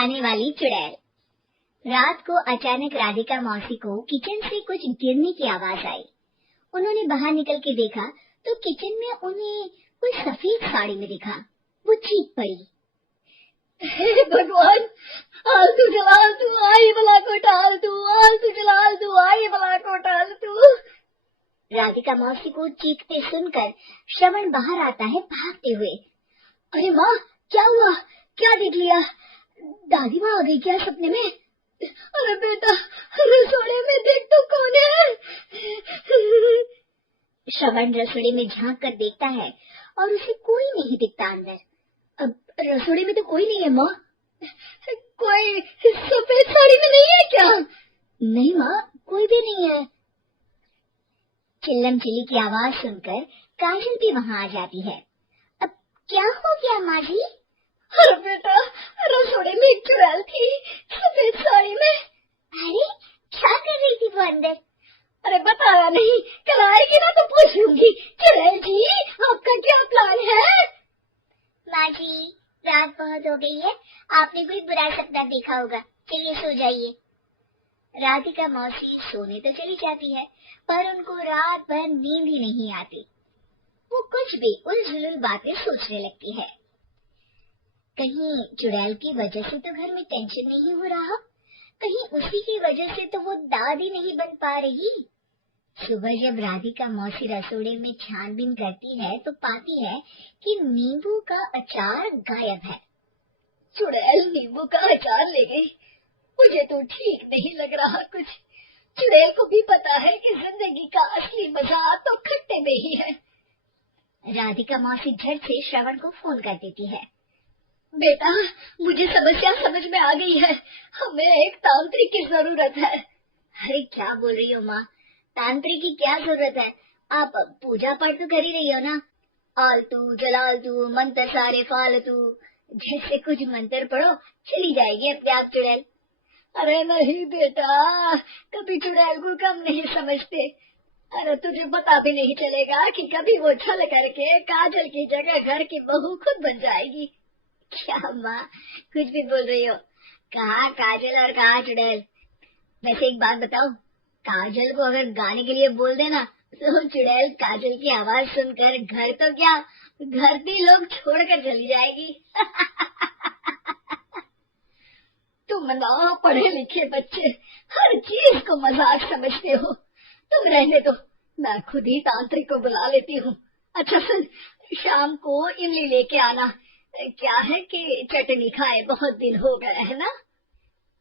खाने वाली चुड़ैल। रात को अचानक राधिका मौसी को किचन से कुछ गिरने की आवाज आई। उन्होंने बाहर निकल के देखा तो किचन में उन्हें कोई सफेद साड़ी में दिखा। वो चीख पड़ी, हे भगवान, आलतू जलाल तू, आई बला को टाल तू, आलतू जलाल तू, आई बला को टाल तू। राधिका मौसी को चीखते सुनकर श्रवण बाहर आता है भागते हुए। अरे माँ, क्या हुआ? क्या देख लिया? दादी माँ आ गई क्या सपने में? अरे बेटा, रसोड़े में देख तो कौन है? श्रवण रसोड़े में झांक कर देखता है और उसे कोई नहीं दिखता अंदर। अब रसोड़े में तो कोई नहीं है माँ। कोई सफेद साड़ी में नहीं है क्या? नहीं माँ, कोई भी नहीं है। चिल्लम चिल्ली की आवाज सुनकर काजल भी वहाँ आ जाती है। अब क्या हो गया माँ जी? अरे बेटा, रसोड़े में एक चुड़ैल थी सफेद साड़ी में। अरे क्या कर रही थी वो अंदर? अरे बताया नहीं, कल आएगी ना तो पूछ लूंगी। चुड़ैल जी, आपका क्या प्लान है? माँ जी, रात बहुत हो गई है, आपने कोई बुरा सपना देखा होगा, चलिए सो जाइए। राधिका मौसी सोने तो चली जाती है पर उनको रात भर नींद ही नहीं आती। वो कुछ भी उलझुल बातें सोचने लगती है। कहीं चुड़ैल की वजह से तो घर में टेंशन नहीं हो रहा, कहीं उसी की वजह से तो वो दादी नहीं बन पा रही। सुबह जब राधिका मौसी रसोड़े में छानबीन करती है तो पाती है कि नींबू का अचार गायब है। चुड़ैल नींबू का अचार ले गई? मुझे तो ठीक नहीं लग रहा कुछ। चुड़ैल को भी पता है कि जिंदगी का असली मजा तो खट्टे में ही है। राधिका मौसी झट से श्रवण को फोन कर देती है। बेटा, मुझे समस्या समझ में आ गई है, हमें एक तांत्रिक की जरूरत है। अरे क्या बोल रही हो माँ, तांत्रिक की क्या जरूरत है? आप पूजा पाठ तो कर ही रही हो ना। आलतू जलालतू मंत्र सारे फालतू जैसे कुछ मंत्र पढ़ो, चली जाएगी अपने आप चुड़ैल। अरे नहीं बेटा, कभी चुड़ैल को कम नहीं समझते। अरे तुझे पता भी नहीं चलेगा कि कभी वो छल करके काजल की जगह घर की बहू खुद बन जाएगी। क्या माँ, कुछ भी बोल रही हो? कहाँ काजल और कहाँ चुड़ैल? वैसे एक बात बताओ, काजल को अगर गाने के लिए बोल देना तो चुड़ैल काजल की आवाज सुनकर घर तो क्या, घर भी लोग छोड़कर चली जाएगी। तुम ना पढ़े लिखे बच्चे हर चीज को मजाक समझते हो। तुम रहने दो, मैं खुद ही तांत्रिक को बुला लेती हूँ। अच्छा सुन, शाम को इमली लेके आना। क्या है कि चटनी खाए बहुत दिन हो गए है ना?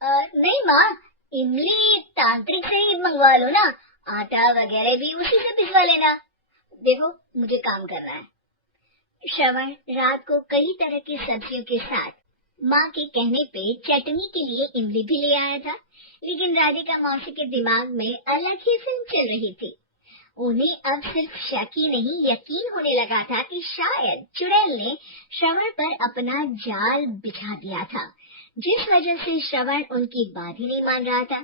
नहीं माँ, इमली तांत्रिक से ही मंगवा लो ना, आटा वगैरह भी उसी से पिसवा लेना। देखो मुझे काम करना है। श्रवण रात को कई तरह की सब्जियों के साथ माँ के कहने पे चटनी के लिए इमली भी ले आया था, लेकिन राधिका मौसी के दिमाग में अलग ही फिल्म चल रही थी। उन्हें अब सिर्फ शक ही नहीं यकीन होने लगा था कि शायद चुड़ैल ने श्रवण पर अपना जाल बिछा दिया था, जिस वजह से श्रवण उनकी बात ही नहीं मान रहा था।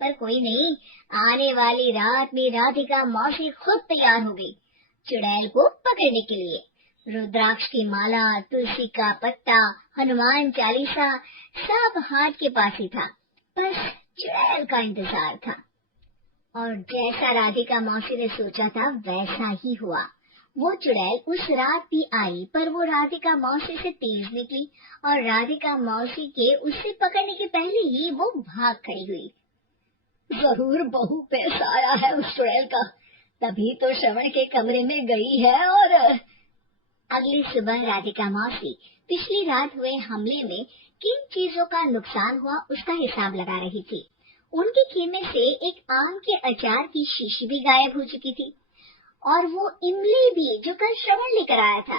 पर कोई नहीं, आने वाली रात में राधिका मौसी खुद तैयार हो गई चुड़ैल को पकड़ने के लिए। रुद्राक्ष की माला, तुलसी का पत्ता, हनुमान चालीसा सब हाथ के पास ही था, बस चुड़ैल का इंतजार था। और जैसा राधिका मौसी ने सोचा था वैसा ही हुआ। वो चुड़ैल उस रात भी आई, पर वो राधिका मौसी से तेज निकली और राधिका मौसी के उसे पकड़ने के पहले ही वो भाग खड़ी हुई। जरूर बहू पैसा आया है उस चुड़ैल का, तभी तो श्रवण के कमरे में गई है। और अगली सुबह राधिका मौसी पिछली रात हुए हमले में किन चीजों का नुकसान हुआ उसका हिसाब लगा रही थी। उनके खेमे से एक आम के अचार की शीशी भी गायब हो चुकी थी और वो इमली भी जो कल श्रवण लेकर आया था।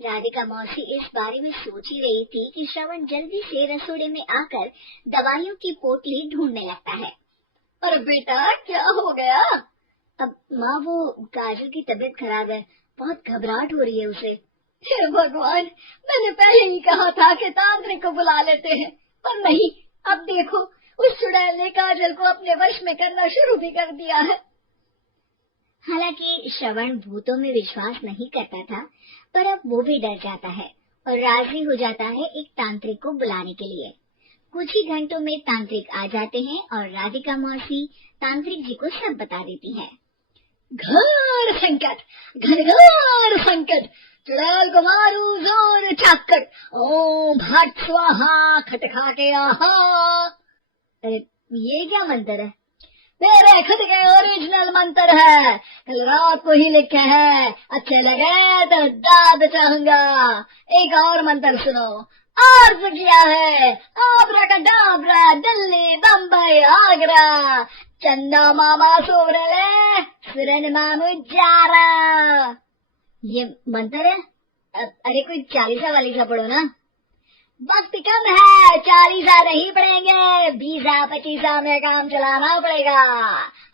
राधिका मौसी इस बारे में सोच ही रही थी कि श्रवण जल्दी से रसोड़े में आकर दवाइयों की पोटली ढूंढने लगता है। अरे बेटा, क्या हो गया? अब माँ, वो काजल की तबीयत खराब है, बहुत घबराहट हो रही है उसे। हे भगवान, मैंने पहले ही कहा था कि तांत्रिक को बुला लेते हैं, पर नहीं, अब देखो उस चुड़ैल ने काजल को अपने वश में करना शुरू भी कर दिया है। हालांकि श्रवण भूतों में विश्वास नहीं करता था, पर अब वो भी डर जाता है और राजी हो जाता है एक तांत्रिक को बुलाने के लिए। कुछ ही घंटों में तांत्रिक आ जाते हैं और राधिका मौसी तांत्रिक जी को सब बता देती है। घोर संकट, घनघोर संकट, चुड़ैल को मारू जोर चाकट, ओम भट स्वाहा खटखा के आहा। अरे ये क्या मंत्र है? मेरे खुद के ओरिजिनल मंत्र है, कल रात को ही लिखे हैं, अच्छे लगे तो दाद चाहूंगा। एक और मंत्र सुनो, अर्ज किया है आब्राकडाब्रा, दिल्ली बम्बई आगरा, चंदा मामा सोरले सुरन मामू जारा। ये मंत्र है? अरे कोई 40 वाली सा पढ़ो ना। वक्त कम है, 40 नहीं पड़ेंगे, 20-25 में काम चलाना पड़ेगा।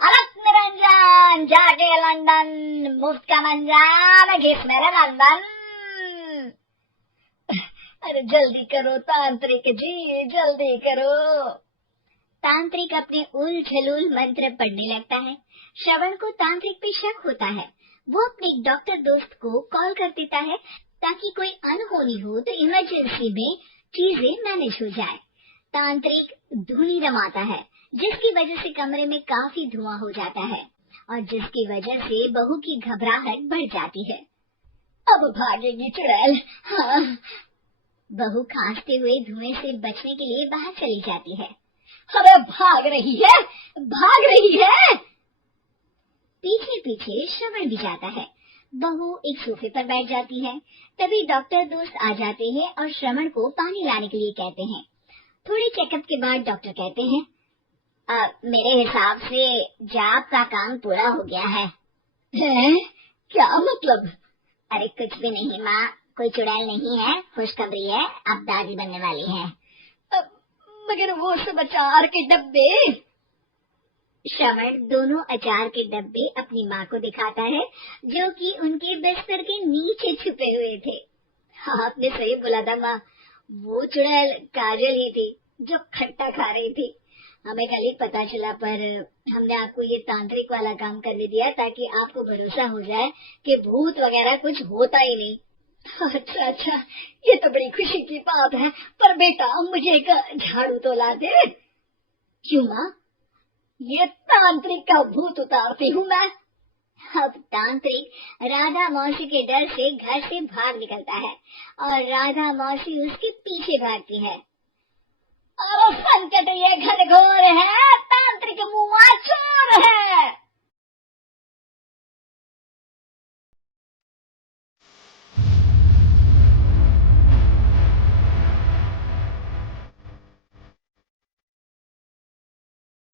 अलग निरंजन जाके लंदन, मुफ्त का मंजान घिस मेरे लंदन। अरे जल्दी करो तांत्रिक जी, जल्दी करो। तांत्रिक अपने उल झलूल मंत्र पढ़ने लगता है। श्रवण को तांत्रिक पे शक होता है। वो अपने एक डॉक्टर दोस्त को कॉल कर देता है ताकि कोई अनहोनी हो तो इमरजेंसी में चीजें मैनेज हो जाए। तांत्रिक धुनी रमाता है, जिसकी वजह से कमरे में काफी धुआं हो जाता है और जिसकी वजह से बहू की घबराहट बढ़ जाती है। अब भागेगी चुड़ैल। हाँ। बहू खांसते हुए धुएं से बचने के लिए बाहर चली जाती है। अरे भाग रही है, भाग रही है। पीछे पीछे श्रवण भी जाता है। बहू एक सोफे पर बैठ जाती है। तभी डॉक्टर दोस्त आ जाते हैं और श्रवण को पानी लाने के लिए कहते हैं। थोड़े चेकअप के बाद डॉक्टर कहते हैं, मेरे हिसाब से जाप का काम पूरा हो गया है। क्या मतलब? अरे कुछ भी नहीं माँ, कोई चुड़ैल नहीं है, खुशखबरी है, अब दादी बनने वाली है। मगर वो सब अचार के डब्बे। श्रवण दोनों अचार के डब्बे अपनी माँ को दिखाता है, जो कि उनके बिस्तर के नीचे छुपे हुए थे। हाँ, आपने सही बोला था माँ, वो चुड़ैल काजल ही थी जो खट्टा खा रही थी। हमें कल ही पता चला, पर हमने आपको ये तांत्रिक वाला काम करने दिया ताकि आपको भरोसा हो जाए कि भूत वगैरह कुछ होता ही नहीं। अच्छा अच्छा, ये तो बड़ी खुशी की बात है, पर बेटा मुझे एक झाड़ू तो ला दे। क्यों माँ? ये तांत्रिक का भूत उतारती हूँ मैं। अब तांत्रिक राधा मौसी के डर से घर से भाग निकलता है और राधा मौसी उसके पीछे भागती है। अरे संकट ये घनघोर है, तांत्रिक मुआ चोर।